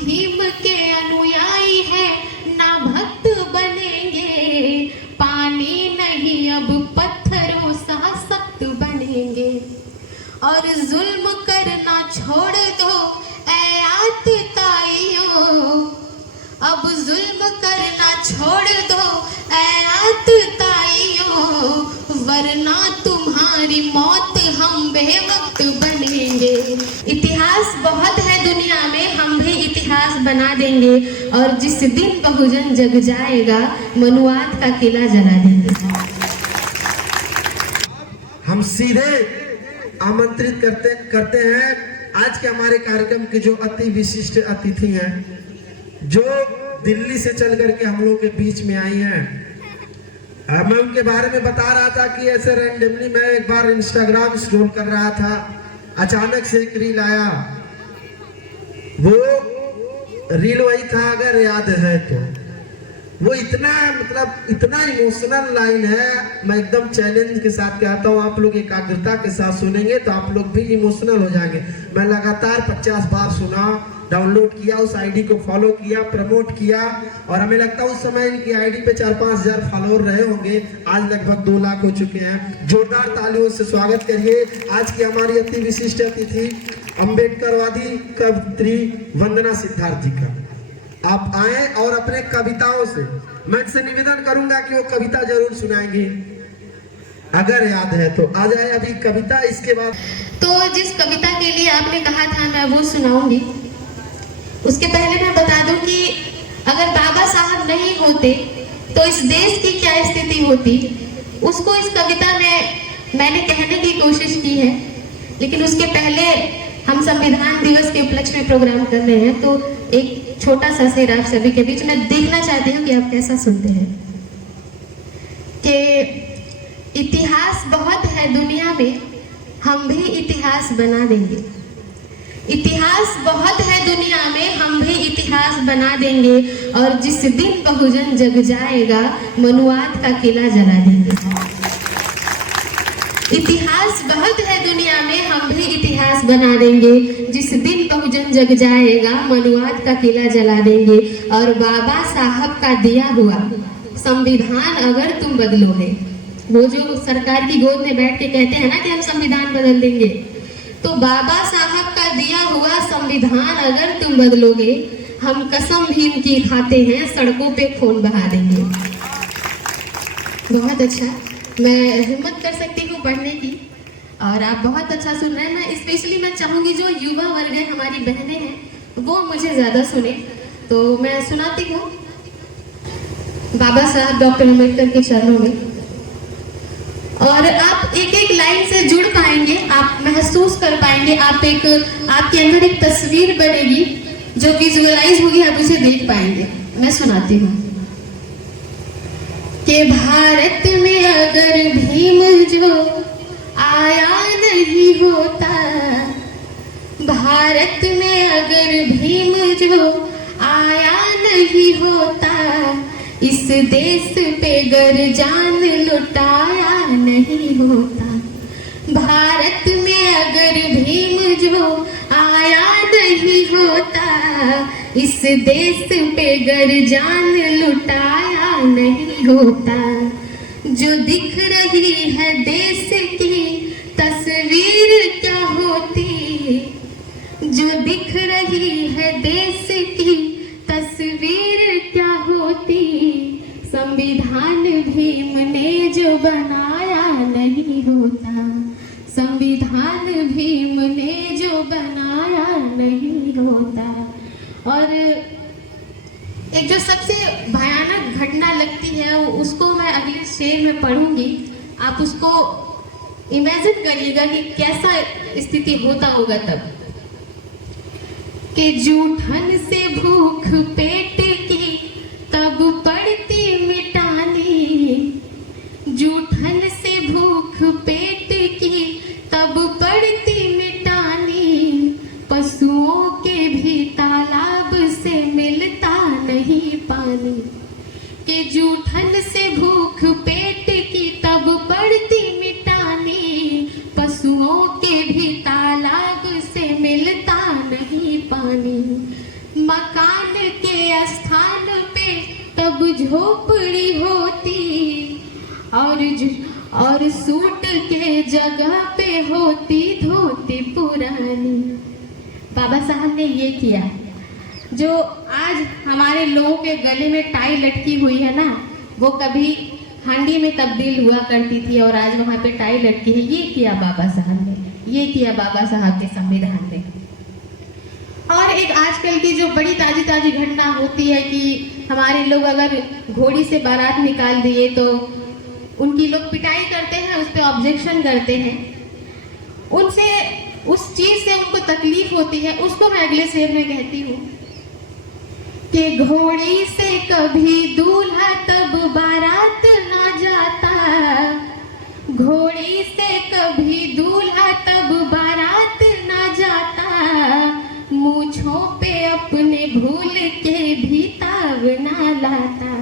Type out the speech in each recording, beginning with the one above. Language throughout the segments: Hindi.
भीम के अनुयायी है ना भक्त बनेंगे, पानी नहीं अब पत्थरों सा सख्त बनेंगे। और जुल्म करना छोड़ दो ऐ आतताइयों, अब जुल्म करना छोड़ दो ऐ आतताइयों, वरना तुम्हारी मौत हम बेवक्त बनेंगे। इतिहास बहुत है दुनिया में, हम भी इतिहास बना देंगे। और जिस दिन बहुजन जग जाएगा, मनुवाद का किला जला देंगे। हम सीधे आमंत्रित करते हैं आज के हमारे कार्यक्रम के जो अति विशिष्ट अतिथि हैं, जो दिल्ली से चल करके हम लोग के बीच में आई हैं। मैं उनके बारे में बता रहा था कि ऐसे रैंडमली मैं एक बार इंस्टाग्राम स्क्रॉल कर रहा था, अचानक से एक रील आया। वो रील वही था, अगर याद है तो। वो इतना इतना इमोशनल लाइन है, मैं एकदम चैलेंज के साथ कहता हूँ, आप लोग एकाग्रता के साथ सुनेंगे तो आप लोग भी इमोशनल हो जाएंगे। मैं लगातार 50 बार सुना, डाउनलोड किया, उस आईडी को फॉलो किया, प्रमोट किया, और हमें लगता है उस समय इनकी आईडी पे 4-5 हजार फॉलोअर रहे होंगे। आज लगभग 2 लाख हो चुके हैं। जोरदार तालियों से स्वागत करिए आज की हमारी अति विशिष्ट अतिथि अम्बेडकरवादी कवयित्री वंदना सिद्धार्थ जी का। आप आए और अपने कविताओं से, मैं इनसे निवेदन करूंगा कि वो कविता जरूर सुनाएंगे, अगर याद है तो। आ जाए अभी कविता, इसके बाद तो जिस कविता के लिए आपने कहा था मैं वो सुनाऊंगी। उसके पहले मैं बता दूं कि अगर बाबा साहब नहीं होते तो इस देश की क्या स्थिति होती, उसको इस कविता में मैंने कहने की कोशिश की है। लेकिन उसके पहले हम संविधान दिवस के उपलक्ष्य में प्रोग्राम कर रहे हैं, तो एक छोटा सा शेर आप सभी के बीच में देखना चाहती हूँ कि आप कैसा सुनते हैं। कि इतिहास बहुत है दुनिया में, हम भी इतिहास बना देंगे। इतिहास बहुत है दुनिया में, हम भी इतिहास बना देंगे। और जिस दिन बहुजन जग जाएगा, मनुवाद का किला जला देंगे। इतिहास बहुत है दुनिया में, हम भी इतिहास बना देंगे। जिस दिन बहुजन जग जाएगा, मनुवाद का किला जला देंगे। और बाबा साहब का दिया हुआ संविधान अगर तुम बदलोगे, वो जो सरकार की गोद में बैठ के कहते हैं ना कि हम संविधान बदल देंगे, तो बाबा साहब का दिया हुआ संविधान अगर तुम बदलोगे, हम कसम भीम की खाते हैं, सड़कों पे खून बहा देंगे। बहुत अच्छा, मैं हिम्मत कर सकती हूँ पढ़ने की, और आप बहुत अच्छा सुन रहे हैं। मैं स्पेशली मैं चाहूँगी जो युवा वर्ग है, हमारी बहनें हैं, वो मुझे ज़्यादा सुने, तो मैं सुनाती हूँ बाबा साहब डॉक्टर अम्बेडकर के चरणों में। और आप एक एक लाइन से जुड़ पाएंगे, आप महसूस कर पाएंगे, आपके अंदर एक तस्वीर बनेगी जो विजुअलाइज होगी, आप उसे देख पाएंगे। मैं सुनाती हूँ कि भारत में अगर भीम जो आया नहीं होता, भारत में अगर भीम जो आया नहीं होता, इस देश पे गर जान लुटाया नहीं होता। भारत में अगर भीम जो आया नहीं होता, इस देश पे गर जान लुटाया नहीं होता। जो दिख रही है देश की तस्वीर क्या होती, जो दिख रही है देश की तस्वीर क्या होती, संविधान भीम ने जो बनाया नहीं होता, संविधान भीम ने जो बनाया नहीं होता। और एक जो सबसे भयानक घटना लगती है, उसको मैं अगले शेर में पढ़ूंगी, आप उसको इमेजिन करिएगा कि कैसा स्थिति होता होगा तब। कि जूठन से भूख पेट की तब पड़ती मिटानी, जूठन से भूख पेट की तब पड़ती मिटानी, पशुओं के भी तालाब से मिलता नहीं पानी। कि जूठन से भूख पेट की तब पड़ती मिटानी, पशुओं के भी तालाब से मिलता नहीं पानी। मका अब झोपड़ी होती और सूट के जगह पे होती धोती पुरानी। बाबा साहब ने ये किया। जो आज हमारे लोगों के गले में टाई लटकी हुई है ना, वो कभी हांडी में तब्दील हुआ करती थी और आज वहाँ पे टाई लटकी है। ये किया बाबा साहब ने, ये किया बाबा साहब के संविधान ने। और एक आजकल की जो बड़ी ताजी ताजी घटना होती है कि हमारे लोग अगर घोड़ी से बारात निकाल दिए तो उनकी लोग पिटाई करते हैं, उस पर ऑब्जेक्शन करते हैं, उनसे उस चीज से उनको तकलीफ होती है। उसको मैं अगले शेर में कहती हूँ कि घोड़ी से कभी दूल्हा तब बारात ना जाता, घोड़ी से कभी दूल्हा तब बारात ना जाता, मूंछों पे अपने भूल के भी ताव ना लाता,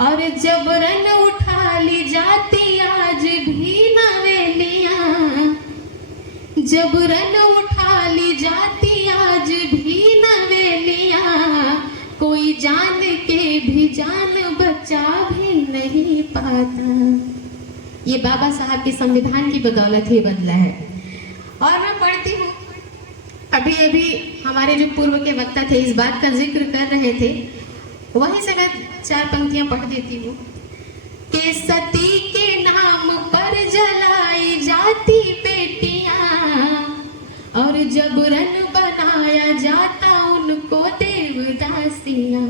और जबरन उठा ली जाती आज भी नवेलियां, जबरन उठा ली जाती आज भी नवेलियां, कोई जान के भी जान बचा भी नहीं पाता। ये बाबा साहब के संविधान की बदौलत ही बदला है। और मैं पढ़ती हूँ, अभी अभी हमारे जो पूर्व के वक्ता थे इस बात का जिक्र कर रहे थे, वहीं से मैं 4 पंक्तियां पढ़ देती हूँ कि सती के नाम पर जलाई जाती बेटियां, और जबरन बनाया जाता उनको देवदासियां,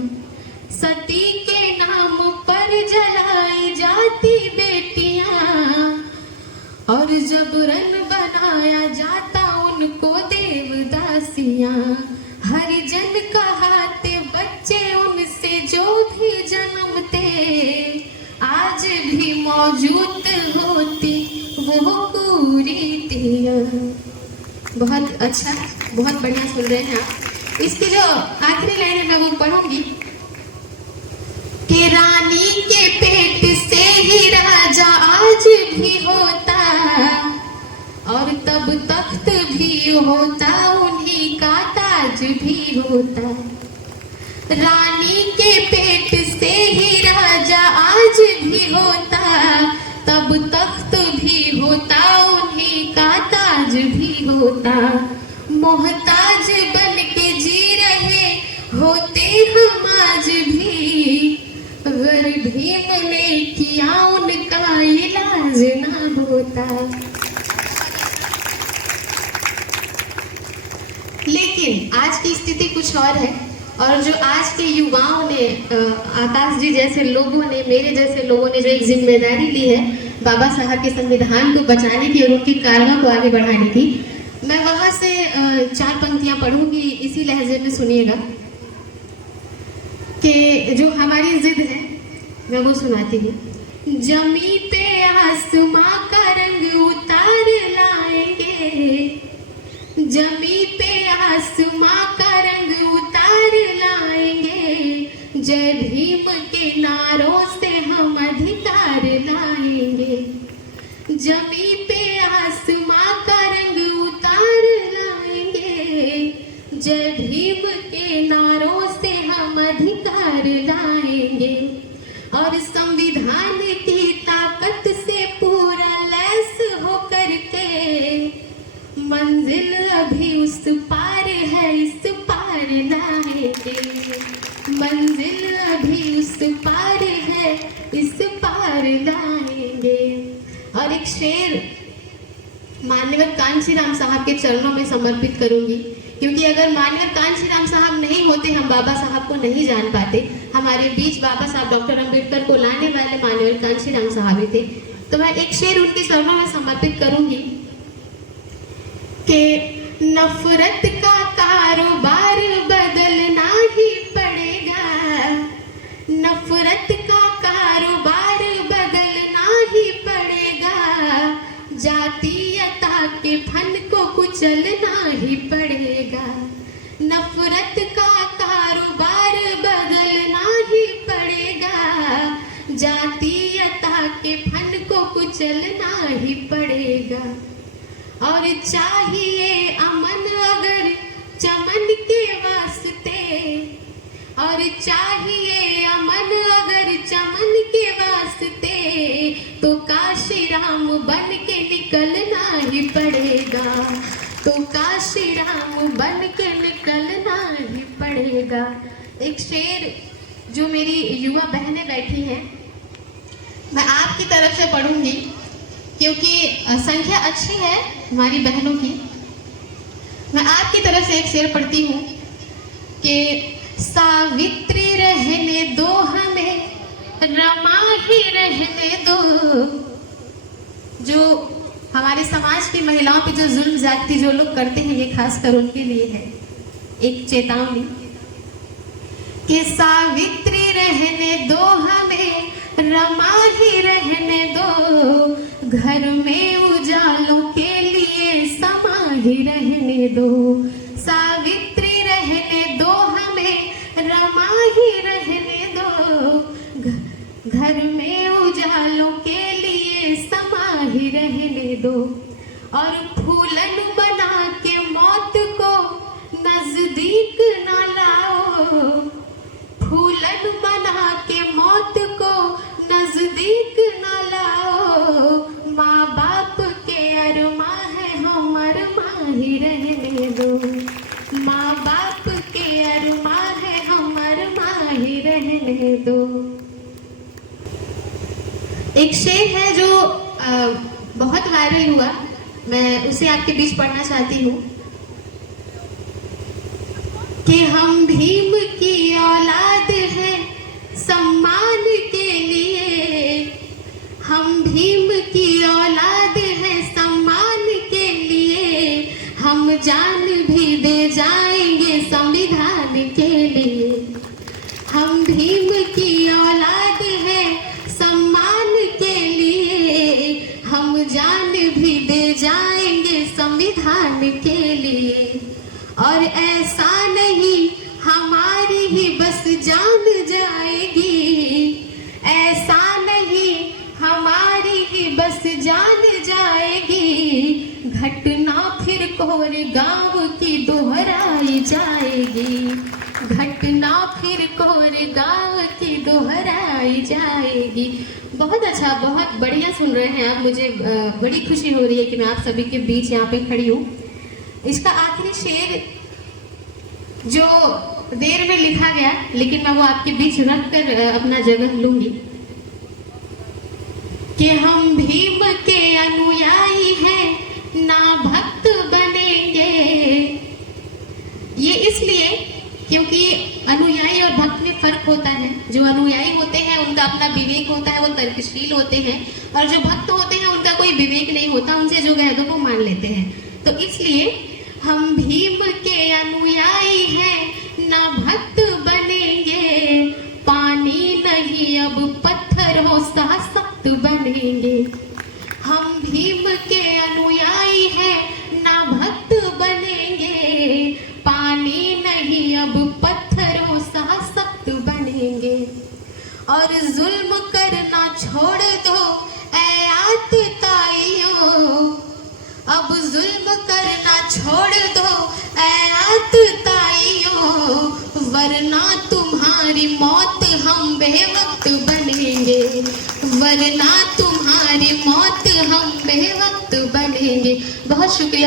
सती के नाम पर जलाई जाती बेटियां, और जबरन बनाया जाता उनको देवदासियां, हरिजन कहाते बच्चे उनसे जो भी जन्मते, आज भी मौजूद होती वो कुरीतियां। बहुत अच्छा, बहुत बढ़िया सुन रहे हैं आप। इसकी जो आखिरी लाइन है मैं वो पढ़ूंगी कि रानी के पेट से ही राजा आज भी होता, और तब तख्त भी होता उन्हीं का ताज भी होता, रानी के पेट से ही राजा आज भी होता, तब तख्त भी होता उन्हीं का ताज भी होता, मोहताज बन के जी रहे होते हम आज भी, अगर भीम ने किया उनका इलाज ना होता। लेकिन आज की स्थिति कुछ और है, और जो आज के युवाओं ने, आकाश जी जैसे लोगों ने, मेरे जैसे लोगों ने जो एक जिम्मेदारी ली है बाबा साहब के संविधान को बचाने की और उनकी कारवां को आगे बढ़ाने की, मैं वहां से 4 पंक्तियां पढ़ूंगी। इसी लहजे में सुनिएगा कि जो हमारी जिद है मैं वो सुनाती हूँ। जमी पे आसमां का रंग उतार लाएंगे, जमी पे आसमां का रंग उतार लाएंगे, जय भीम के नारों से हम अधिकार लाएंगे, जमी पे आसमां का रंग उतार लाएंगे, जय भीम के नारों से हम अधिकार लाएंगे, और संविधान की ताकत से पूरा लैस होकर के, मंजिल अभी उस पार है इस पार लाएंगे, मंजिल अभी उस पार है इस पार लाएंगे। और एक शेर मान्यवर कांशीराम साहब के चरणों में समर्पित करूंगी, क्योंकि अगर मान्यवर कांशीराम साहब नहीं होते हम बाबा साहब को नहीं जान पाते। हमारे बीच बाबा साहब डॉक्टर अंबेडकर को लाने वाले मान्यवर कांशीराम साहब ही थे। तो मैं एक शेर उनके चरणों में समर्पित करूंगी कि नफरत का कारोबार बदलना ही पड़ेगा, नफरत का कारोबार बदलना ही पड़ेगा, जातीयता के फन को कुचलना ही पड़ेगा, नफरत का कारोबार बदलना ही पड़ेगा, जातीयता के फन को कुचलना ही पड़ेगा, और चाहिए अमन अगर चमन के वास्ते, और चाहिए अमन बन के निकलना ही पड़ेगा, तो काशी राम बन के निकलना ही पड़ेगा। एक शेर जो मेरी युवा बहनें बैठी हैं, मैं आपकी तरफ से पढ़ूंगी क्योंकि संख्या अच्छी है हमारी बहनों की। मैं आपकी तरफ से एक शेर पढ़ती हूँ कि सावित्री रहने दो हमें, रमा ही रहने दो। जो हमारे समाज की महिलाओं पे जो जुल्म ज्यादती जो लोग करते हैं, ये खासकर उनके लिए है एक चेतावनी कि सावित्री रहने दो हमें, रमा ही रहने दो। घर में उजालों के लिए समा ही रहने दो। सावित्री रहने दो हमें, रमा ही रहने दो। घर में उजालों के लिए समा ही रहने दो। और फूलन बना के मौत को नजदीक ना लाओ, फूलन बना के मौत को नजदीक ना लाओ। माँ बाप के अरमा है हम अरमा ही रहने दो। माँ बाप के अरमा है हम अरमा ही रहने दो। एक शेर है जो बहुत वायरल हुआ, मैं उसे आपके बीच पढ़ना चाहती हूँ कि हम भीम की औलाद हैं सम्मान के लिए, हम भीम की औलाद हैं सम्मान के लिए। हम जान भी दे जाएंगे संविधान के लिए। हम भीम की औलाद हैं सम्मान के लिए, हम जान भी दे जाएंगे संविधान के लिए। और ऐसा नहीं हमारी ही बस जान जाएगी, ऐसा नहीं हमारी ही बस जान जाएगी। घटना फिर कोरेगांव की दोहराई जाएगी, घटना फिर कोरेगांव की दोहराई जाएगी। बहुत अच्छा, बहुत बढ़िया सुन रहे हैं आप। मुझे बड़ी खुशी हो रही है कि मैं आप सभी के बीच यहाँ पे खड़ी हूँ। इसका आखिरी शेर जो देर में लिखा गया, लेकिन मैं वो आपके बीच रख कर अपना जगह लूंगी कि हम भीम के अनुयायी हैं ना भक्त बनेंगे। ये इसलिए क्योंकि अनुयायी और भक्त में फर्क होता है। जो अनुयायी होते हैं उनका अपना विवेक होता है, वो तर्कशील होते हैं, और जो भक्त होते हैं उनका कोई विवेक नहीं होता, उनसे जो कह दो वो मान लेते हैं। तो इसलिए हम भीम के अनुयायी हैं ना भक्त बनेंगे। पानी नहीं अब पत्थर हो सख्त बनेंगे। हम भीम के अनुयायी हैं ना भक्त बनेंगे। पानी नहीं अब पत्थर हो सख्त बनेंगे। और जुल्म करना छोड़ दो ऐ आतताइयों, अब जुल्म करना छोड़ दो ऐ आतताइयों। वरना तुम्हारी मौत हम बेवक्त बनेंगे, वरना तुम्हारी मौत हम बेवक्त बनेंगे। बहुत शुक्रिया।